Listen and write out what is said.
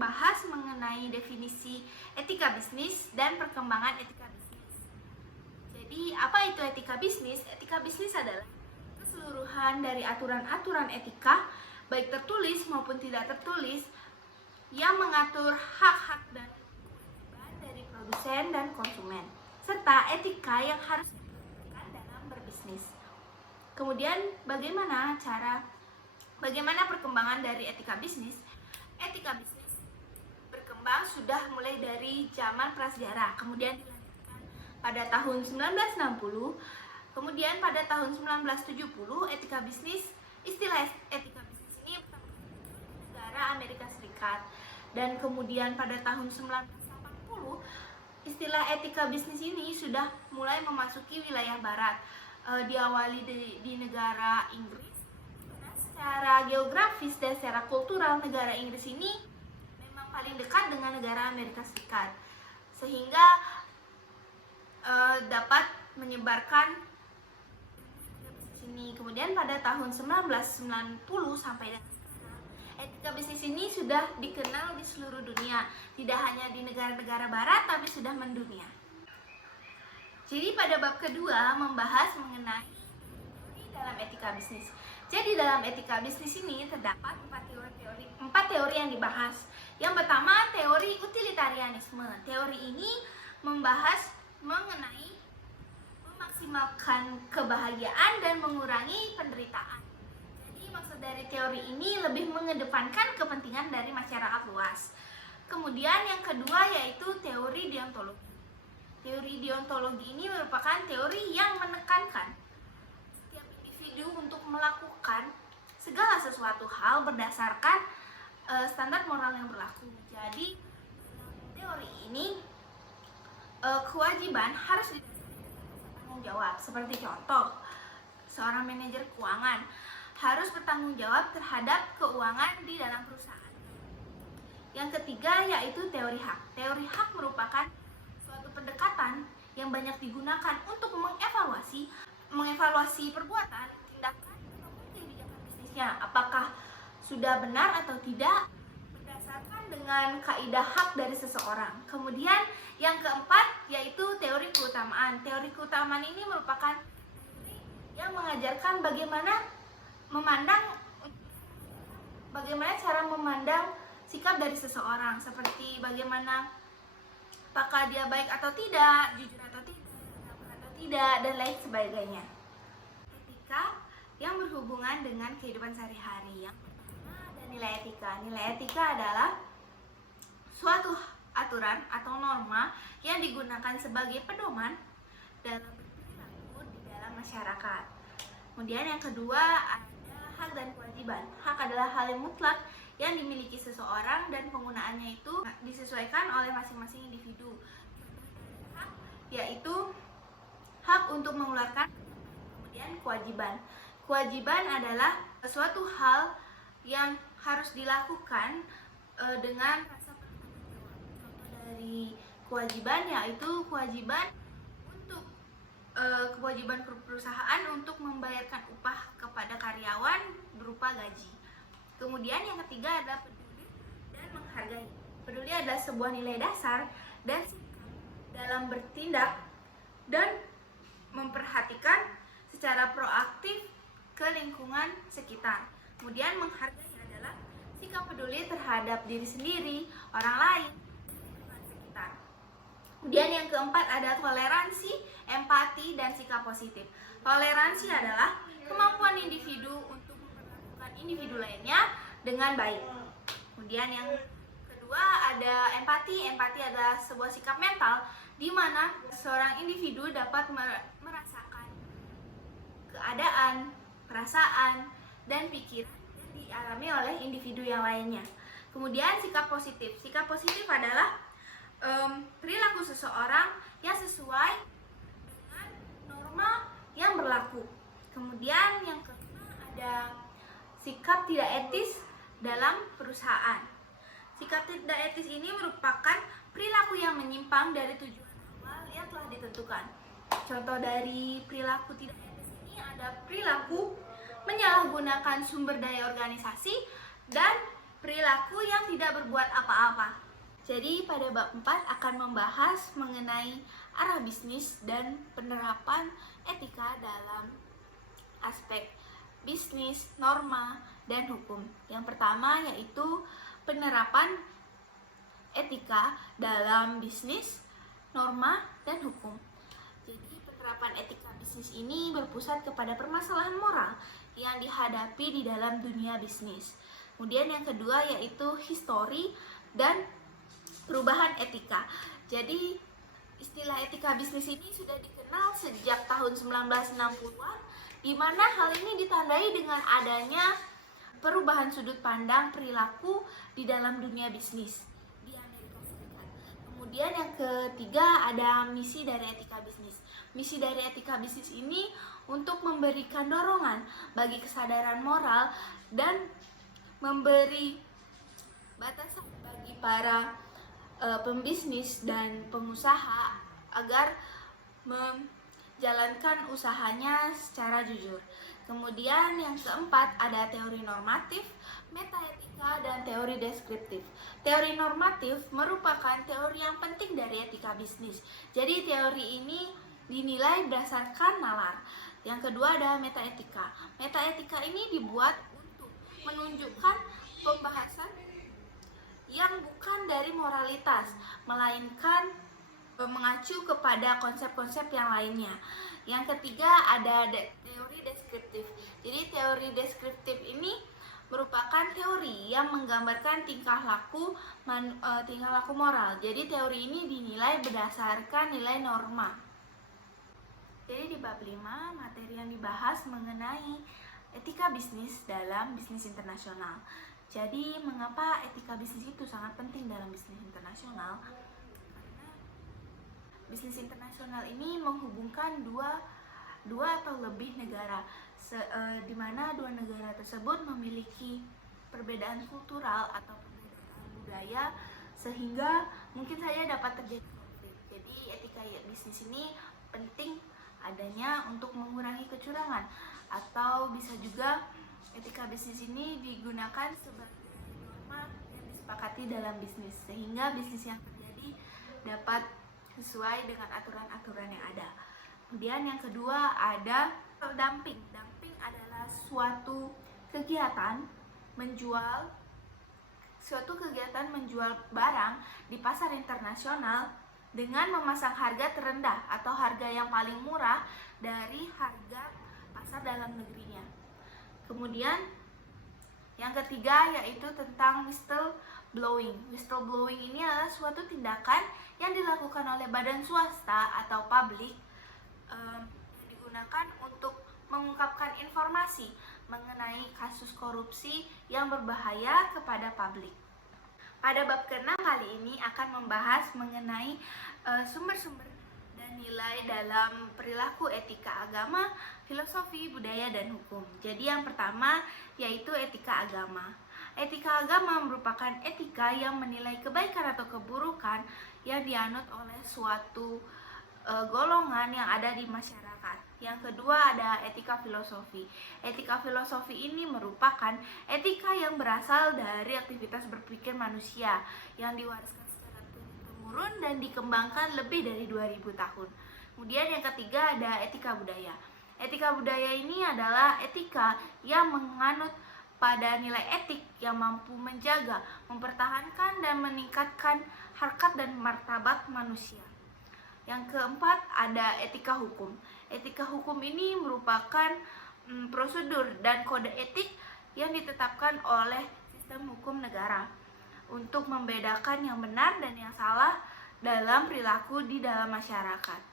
membahas mengenai definisi etika bisnis dan perkembangan etika bisnis. Jadi, apa itu etika bisnis? Etika bisnis adalah keseluruhan dari aturan-aturan etika, baik tertulis maupun tidak tertulis, yang mengatur hak-hak dan kewajiban dari produsen dan konsumen, serta etika yang harus diperhatikan dalam berbisnis. Kemudian, bagaimana perkembangan dari etika bisnis? Etika bisnis berkembang sudah mulai dari zaman prasejarah, kemudian dilanjutkan pada tahun 1960, kemudian pada tahun 1970 istilah etika bisnis ini pertama kali muncul di negara Amerika Serikat, dan kemudian pada tahun 1980 istilah etika bisnis ini sudah mulai memasuki wilayah barat, diawali di negara Inggris. Secara geografis dan secara kultural, negara Inggris ini memang paling dekat dengan negara Amerika Serikat, sehingga dapat menyebarkan bisnis ini. Kemudian pada tahun 1990 sampai dengan sekarang, etika bisnis ini sudah dikenal di seluruh dunia, tidak hanya di negara-negara barat, tapi sudah mendunia. Jadi pada bab kedua membahas mengenai teori dalam etika bisnis. Jadi dalam etika bisnis ini terdapat empat teori yang dibahas. Yang pertama, teori utilitarianisme. Teori ini membahas mengenai memaksimalkan kebahagiaan dan mengurangi penderitaan. Jadi maksud dari teori ini lebih mengedepankan kepentingan dari masyarakat luas. Kemudian yang kedua yaitu teori deontologi. Teori deontologi ini merupakan teori yang menekankan untuk melakukan segala sesuatu hal berdasarkan standar moral yang berlaku. Jadi teori ini kewajiban harus didasari dengan tanggung jawab. Seperti contoh, seorang manajer keuangan harus bertanggung jawab terhadap keuangan di dalam perusahaan. Yang ketiga yaitu teori hak. Teori hak merupakan suatu pendekatan yang banyak digunakan untuk mengevaluasi perbuatan, tindakan, ataupun kebijakan bisnisnya, apakah sudah benar atau tidak berdasarkan dengan kaidah hak dari seseorang. Kemudian yang keempat yaitu teori keutamaan. Teori keutamaan ini merupakan teori yang mengajarkan bagaimana cara memandang sikap dari seseorang, seperti bagaimana apakah dia baik atau tidak, jujur atau tidak, dan lain sebagainya. Etika yang berhubungan dengan kehidupan sehari-hari. Yang pertama ada nilai etika. Nilai etika adalah suatu aturan atau norma yang digunakan sebagai pedoman dalam berperilaku di dalam masyarakat. Kemudian yang kedua ada hak dan kewajiban. Hak adalah hal yang mutlak yang dimiliki seseorang dan penggunaannya itu disesuaikan oleh masing-masing individu. Hak yaitu hak untuk mengeluarkan. Kemudian kewajiban. Kewajiban adalah suatu hal yang harus dilakukan dengan rasa bertanggung jawab. Contoh dari kewajiban yaitu kewajiban perusahaan untuk membayarkan upah kepada karyawan berupa gaji. Kemudian yang ketiga adalah peduli dan menghargai. Peduli adalah sebuah nilai dasar dan sikap dalam bertindak dan memperhatikan secara proaktif ke lingkungan sekitar. Kemudian menghargai adalah sikap peduli terhadap diri sendiri, orang lain, dan lingkungan sekitar. Kemudian yang keempat ada toleransi, empati, dan sikap positif. Toleransi adalah kemampuan individu untuk memperlakukan individu lainnya dengan baik. Kemudian yang kedua ada empati. Empati adalah sebuah sikap mental di mana seorang individu dapat merasakan keadaan, perasaan, dan pikiran yang dialami oleh individu yang lainnya. Kemudian sikap positif. Sikap positif adalah perilaku seseorang yang sesuai dengan norma yang berlaku. Kemudian yang kelima ada sikap tidak etis dalam perusahaan. Sikap tidak etis ini merupakan perilaku yang menyimpang dari tujuan awal yang telah ditentukan. Contoh dari perilaku tidak etis ini ada perilaku menyalahgunakan sumber daya organisasi dan perilaku yang tidak berbuat apa-apa. Jadi pada bab 4 akan membahas mengenai arah bisnis dan penerapan etika dalam aspek bisnis, norma, dan hukum. Yang pertama yaitu penerapan etika dalam bisnis, norma, dan hukum. Jadi penerapan etika bisnis ini berpusat kepada permasalahan moral yang dihadapi di dalam dunia bisnis. Kemudian yang kedua yaitu histori dan perubahan etika. Jadi istilah etika bisnis ini sudah dikenal sejak tahun 1960-an, di mana hal ini ditandai dengan adanya perubahan sudut pandang perilaku di dalam dunia bisnis di Amerika Serikat. Kemudian yang ketiga ada misi dari etika bisnis. Misi dari etika bisnis ini untuk memberikan dorongan bagi kesadaran moral dan memberi batasan bagi para pembisnis dan pengusaha agar menjalankan usahanya secara jujur. Kemudian yang keempat ada teori normatif, metaetika, dan teori deskriptif. Teori normatif merupakan teori yang penting dari etika bisnis. Jadi teori ini dinilai berdasarkan nalar. Yang kedua ada metaetika. Metaetika ini dibuat untuk menunjukkan pembahasan yang bukan dari moralitas, melainkan mengacu kepada konsep-konsep yang lainnya. Yang ketiga ada teori deskriptif. Jadi teori deskriptif ini merupakan teori yang menggambarkan tingkah laku moral. Jadi teori ini dinilai berdasarkan nilai norma. Jadi di bab 5 materi yang dibahas mengenai etika bisnis dalam bisnis internasional. Jadi mengapa etika bisnis itu sangat penting dalam bisnis internasional? Karena bisnis internasional ini menghubungkan dua atau lebih negara, di mana dua negara tersebut memiliki perbedaan kultural atau perbedaan budaya, sehingga mungkin saja dapat terjadi konflik. Jadi etika bisnis ini penting adanya untuk mengurangi kecurangan, atau bisa juga etika bisnis ini digunakan sebagai norma yang disepakati dalam bisnis, sehingga bisnis yang terjadi dapat sesuai dengan aturan-aturan yang ada. Kemudian yang kedua ada dumping. Dumping adalah suatu kegiatan menjual barang di pasar internasional dengan memasang harga terendah atau harga yang paling murah dari harga pasar dalam negerinya. Kemudian yang ketiga yaitu tentang whistleblowing. Whistleblowing ini adalah suatu tindakan yang dilakukan oleh badan swasta atau publik yang digunakan untuk mengungkapkan informasi mengenai kasus korupsi yang berbahaya kepada publik. Pada bab ke-6 kali ini akan membahas mengenai sumber-sumber dan nilai dalam perilaku etika agama, filosofi, budaya, dan hukum. Jadi yang pertama yaitu etika agama. Etika agama merupakan etika yang menilai kebaikan atau keburukan yang dianut oleh suatu golongan yang ada di masyarakat. Yang kedua ada etika filosofi. Etika filosofi ini merupakan etika yang berasal dari aktivitas berpikir manusia yang diwariskan secara turun-temurun dan dikembangkan lebih dari 2000 tahun. Kemudian yang ketiga ada etika budaya. Etika budaya ini adalah etika yang menganut pada nilai etik yang mampu menjaga, mempertahankan, dan meningkatkan harkat dan martabat manusia. Yang keempat ada etika hukum. Etika hukum ini merupakan prosedur dan kode etik yang ditetapkan oleh sistem hukum negara untuk membedakan yang benar dan yang salah dalam perilaku di dalam masyarakat.